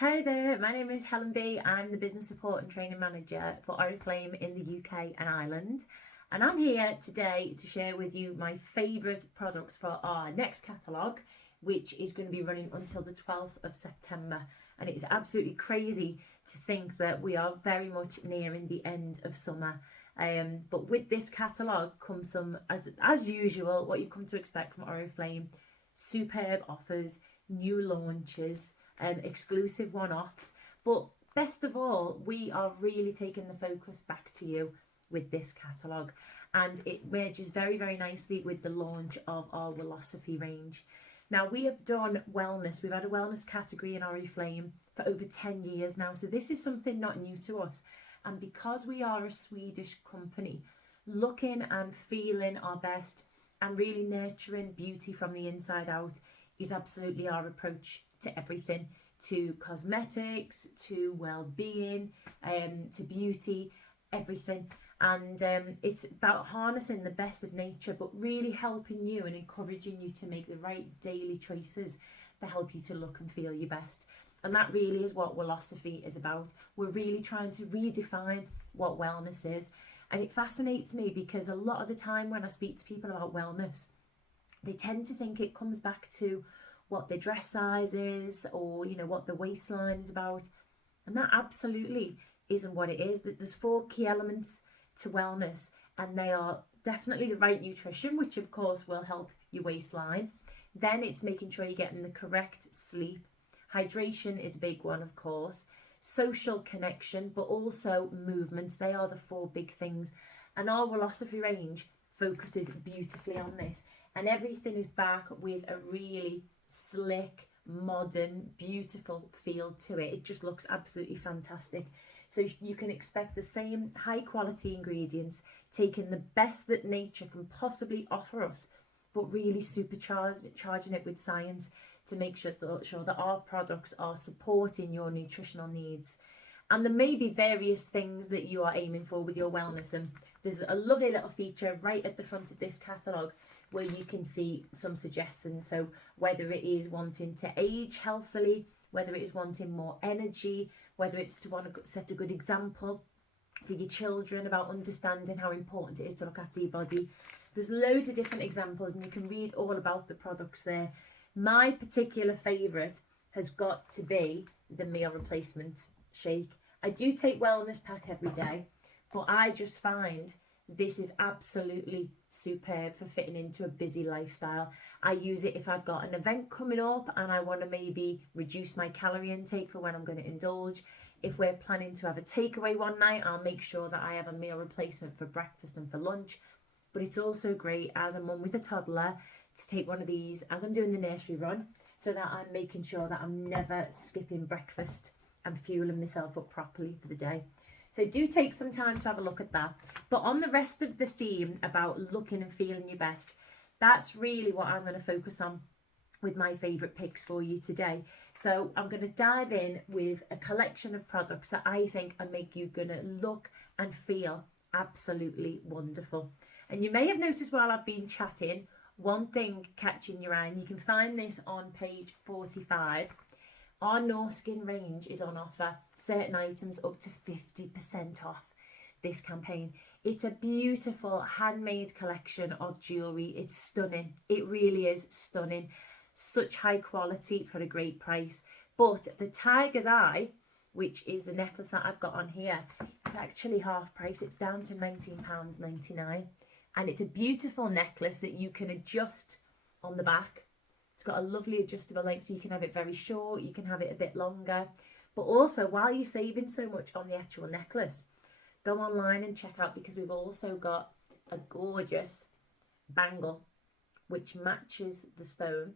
Hi there, my name is Helen B. I'm the Business Support and Training Manager for Oriflame in the UK and Ireland. And I'm here today to share with you my favourite products for our next catalogue, which is going to be running until the 12th of September. And it is absolutely crazy to think that we are very much nearing the end of summer. But with this catalogue comes some, as usual, what you've come to expect from Oriflame: superb offers, new launches, exclusive one-offs. But best of all, we are really taking the focus back to you with this catalogue, and it merges very, very nicely with the launch of our Wellosophy range. Now, we have done wellness. We've had a wellness category in Oriflame for over 10 years now, so this is something not new to us. And because we are a Swedish company, looking and feeling our best and really nurturing beauty from the inside out is absolutely our approach to everything, to cosmetics, to well-being, to beauty, everything. And it's about harnessing the best of nature, but really helping you and encouraging you to make the right daily choices that help you to look and feel your best. And that really is what Wellosophy is about. We're really trying to redefine what wellness is. And it fascinates me because a lot of the time when I speak to people about wellness, they tend to think it comes back to what their dress size is, or what the waistline is about. And that absolutely isn't what it is. That there's 4 key elements to wellness, and they are definitely the right nutrition, which of course will help your waistline. Then it's making sure you're getting the correct sleep. Hydration is a big one, of course. Social connection, but also movement. They are the 4 big things. And our Wellosophy range focuses beautifully on this. And everything is back with a really slick, modern, beautiful feel to it. It just looks absolutely fantastic. So you can expect the same high quality ingredients, taking the best that nature can possibly offer us, but really supercharging it with science to make sure that our products are supporting your nutritional needs. And there may be various things that you are aiming for with your wellness, and there's a lovely little feature right at the front of this catalogue where you can see some suggestions. So whether it is wanting to age healthily, whether it is wanting more energy, whether it's to want to set a good example for your children about understanding how important it is to look after your body. There's loads of different examples, and you can read all about the products there. My particular favourite has got to be the meal replacement shake. I do take Wellness Pack every day, but I just find this is absolutely superb for fitting into a busy lifestyle. I use it if I've got an event coming up and I want to maybe reduce my calorie intake for when I'm going to indulge. If we're planning to have a takeaway one night, I'll make sure that I have a meal replacement for breakfast and for lunch. But it's also great as a mum with a toddler to take one of these as I'm doing the nursery run, so that I'm making sure that I'm never skipping breakfast and fueling myself up properly for the day. So do take some time to have a look at that. But on the rest of the theme about looking and feeling your best, that's really what I'm going to focus on with my favourite picks for you today. So I'm going to dive in with a collection of products that I think are make you going to look and feel absolutely wonderful. And you may have noticed while I've been chatting, one thing catching your eye, and you can find this on page 45. Our Norskin range is on offer, certain items up to 50% off this campaign. It's a beautiful handmade collection of jewellery. It's stunning. It really is stunning. Such high quality for a great price. But the Tiger's Eye, which is the necklace that I've got on here, is actually half price. It's down to £19.99. And it's a beautiful necklace that you can adjust on the back. It's got a lovely adjustable length, so you can have it very short, you can have it a bit longer. But also, while you're saving so much on the actual necklace, go online and check out, because we've also got a gorgeous bangle which matches the stone.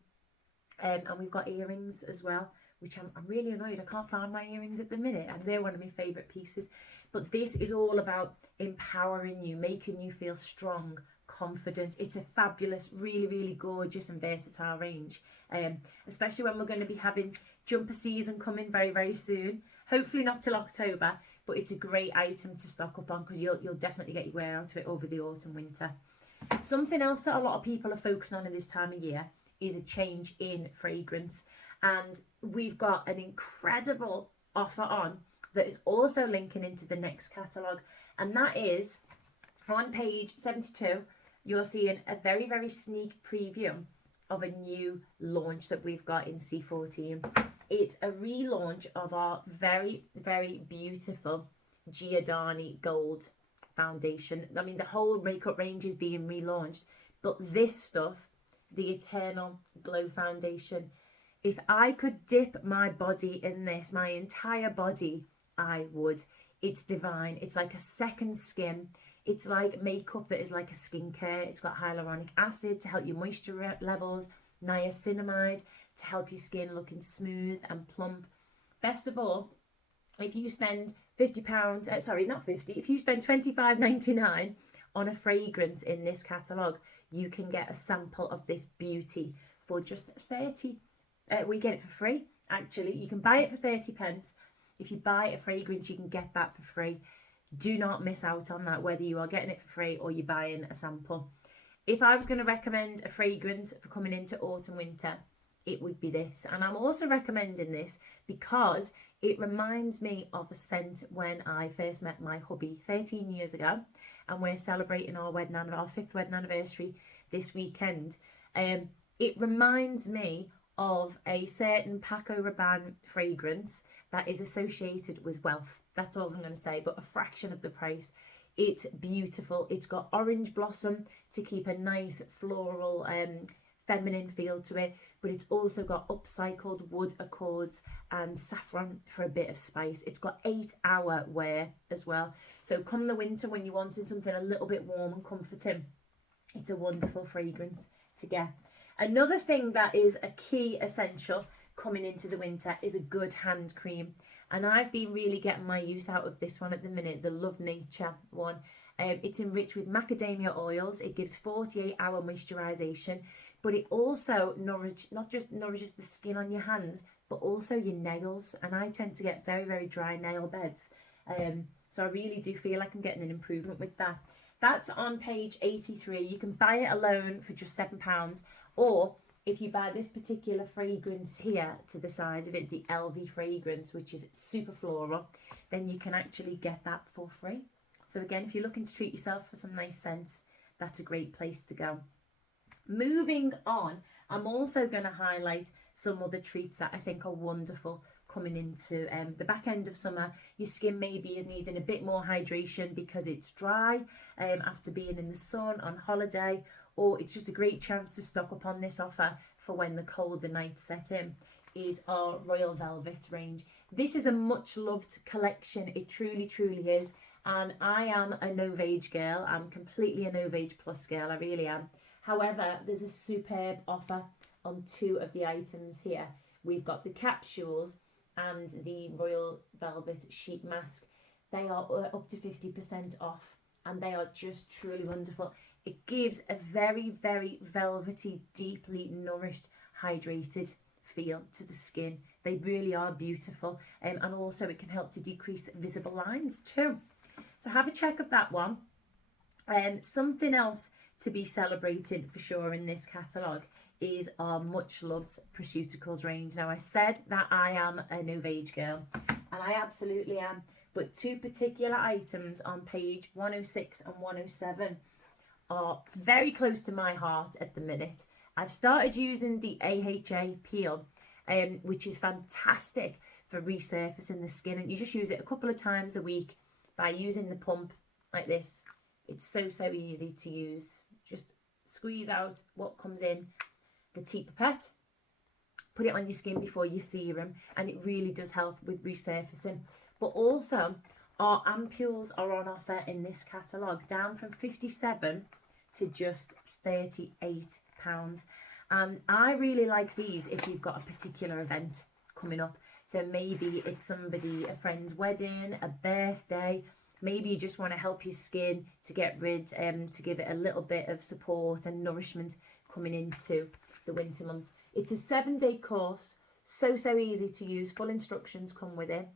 And we've got earrings as well, which I'm really annoyed I can't find my earrings at the minute, and they're one of my favourite pieces. But this is all about empowering you, making you feel strong, confident. It's a fabulous, really, really gorgeous and versatile range, especially when we're going to be having jumper season coming very, very soon. Hopefully not till October, but it's a great item to stock up on, because you'll definitely get your wear out of it over the autumn, winter. Something else that a lot of people are focusing on in this time of year is a change in fragrance. And we've got an incredible offer on that is also linking into the next catalogue, and that is on page 72. You're seeing a very, very sneak preview of a new launch that we've got in C13. It's a relaunch of our very, very beautiful Giordani Gold foundation. I mean, the whole makeup range is being relaunched, but this stuff, the Eternal Glow Foundation, if I could dip my body in this, my entire body, I would. It's divine. It's like a second skin. It's like makeup that is like a skincare. It's got hyaluronic acid to help your moisture levels, niacinamide to help your skin looking smooth and plump. Best of all, if you spend £50, sorry, not 50, if you spend £25.99 on a fragrance in this catalogue, you can get a sample of this beauty for just 30. We get it for free, actually. You can buy it for 30p. If you buy a fragrance, you can get that for free. Do not miss out on that, whether you are getting it for free or you're buying a sample. If I was going to recommend a fragrance for coming into autumn winter, it would be this. And I'm also recommending this because it reminds me of a scent when I first met my hubby 13 years ago, and we're celebrating our 5th wedding anniversary this weekend. It reminds me of a certain Paco Rabanne fragrance that is associated with wealth. That's all I'm going to say, but a fraction of the price. It's beautiful. It's got orange blossom to keep a nice floral feminine feel to it, but it's also got upcycled wood accords and saffron for a bit of spice. It's got 8-hour wear as well, so come the winter when you're wanting something a little bit warm and comforting, it's a wonderful fragrance to get. Another thing that is a key essential coming into the winter is a good hand cream, and I've been really getting my use out of this one at the minute, the Love Nature one. It's enriched with macadamia oils. It gives 48-hour moisturization, but it also not just nourishes the skin on your hands, but also your nails, and I tend to get very, very dry nail beds, so I really do feel like I'm getting an improvement with that. That's on page 83. You can buy it alone for just £7, or if you buy this particular fragrance here to the side of it, the LV fragrance, which is super floral, then you can actually get that for free. So again, if you're looking to treat yourself for some nice scents, that's a great place to go. Moving on, I'm also going to highlight some other treats that I think are wonderful coming into the back end of summer. Your skin maybe is needing a bit more hydration because it's dry after being in the sun on holiday, or it's just a great chance to stock up on this offer for when the colder nights set in, is our Royal Velvet range. This is a much loved collection. It truly, truly is. And I am a Novage girl. I'm completely a Novage Plus girl. I really am. However, there's a superb offer on 2 of the items here. We've got the capsules and the Royal Velvet Sheet Mask. They are up to 50% off, and they are just truly wonderful. It gives a very, very velvety, deeply nourished, hydrated feel to the skin. They really are beautiful, and also it can help to decrease visible lines too. So have a check of that one. Something else to be celebrated for sure in this catalogue is our much loved Prosciuticals range. Now, I said that I am a Novage girl, and I absolutely am, but 2 particular items on page 106 and 107 are very close to my heart at the minute. I've started using the AHA peel, which is fantastic for resurfacing the skin, and you just use it a couple of times a week by using the pump like this. It's so, so easy to use. Just squeeze out what comes in the tea pipette, put it on your skin before your serum, and it really does help with resurfacing. But also, our ampules are on offer in this catalogue, down from £57 to just £38. And I really like these if you've got a particular event coming up. So maybe it's somebody, a friend's wedding, a birthday. Maybe you just want to help your skin to get rid, to give it a little bit of support and nourishment coming into the winter months. It's a 7-day course, so easy to use. Full instructions come with it.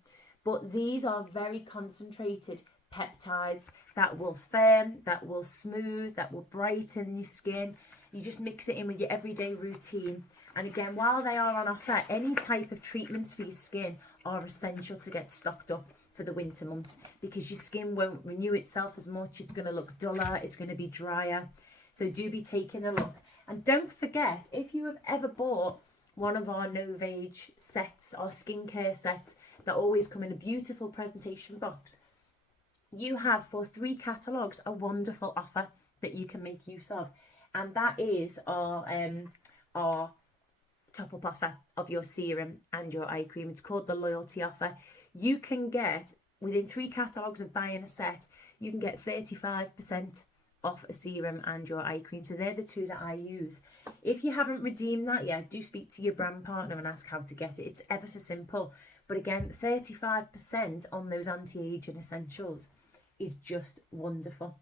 But these are very concentrated peptides that will firm, that will smooth, that will brighten your skin. You just mix it in with your everyday routine. And again, while they are on offer, any type of treatments for your skin are essential to get stocked up for the winter months, because your skin won't renew itself as much. It's going to look duller, it's going to be drier. So do be taking a look. And don't forget, if you have ever bought one of our Novage sets, our skincare sets that always come in a beautiful presentation box, you have for 3 catalogues a wonderful offer that you can make use of. And that is our top-up offer of your serum and your eye cream. It's called the loyalty offer. You can get, within 3 catalogues of buying a set, you can get 35% off a serum and your eye cream. So they're the 2 that I use. If you haven't redeemed that yet, do speak to your brand partner and ask how to get it. It's ever so simple. But again, 35% on those anti-aging essentials is just wonderful.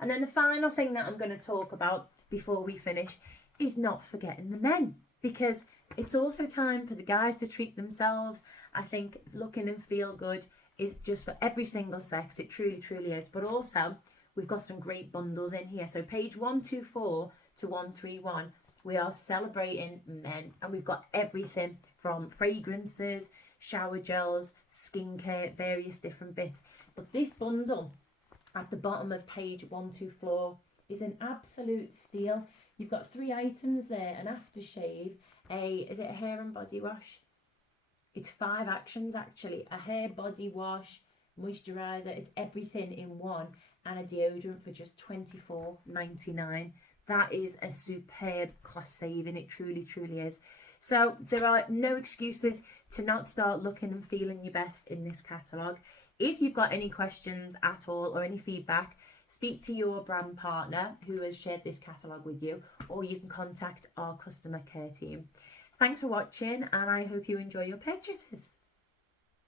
And then the final thing that I'm going to talk about before we finish is not forgetting the men, because it's also time for the guys to treat themselves. I think looking and feel good is just for every single sex. It truly, truly is. But also, we've got some great bundles in here. So page 124 to 131, we are celebrating men. And we've got everything from fragrances, shower gels, skincare, various different bits. But this bundle at the bottom of page 124 is an absolute steal. You've got 3 items there: an aftershave, is it a hair and body wash? It's 5 actions actually: a hair, body wash, moisturizer. It's everything in one, and a deodorant for just $24.99. That is a superb cost saving. It truly, truly is. So there are no excuses to not start looking and feeling your best in this catalogue. If you've got any questions at all or any feedback, speak to your brand partner who has shared this catalogue with you, or you can contact our customer care team. Thanks for watching, and I hope you enjoy your purchases.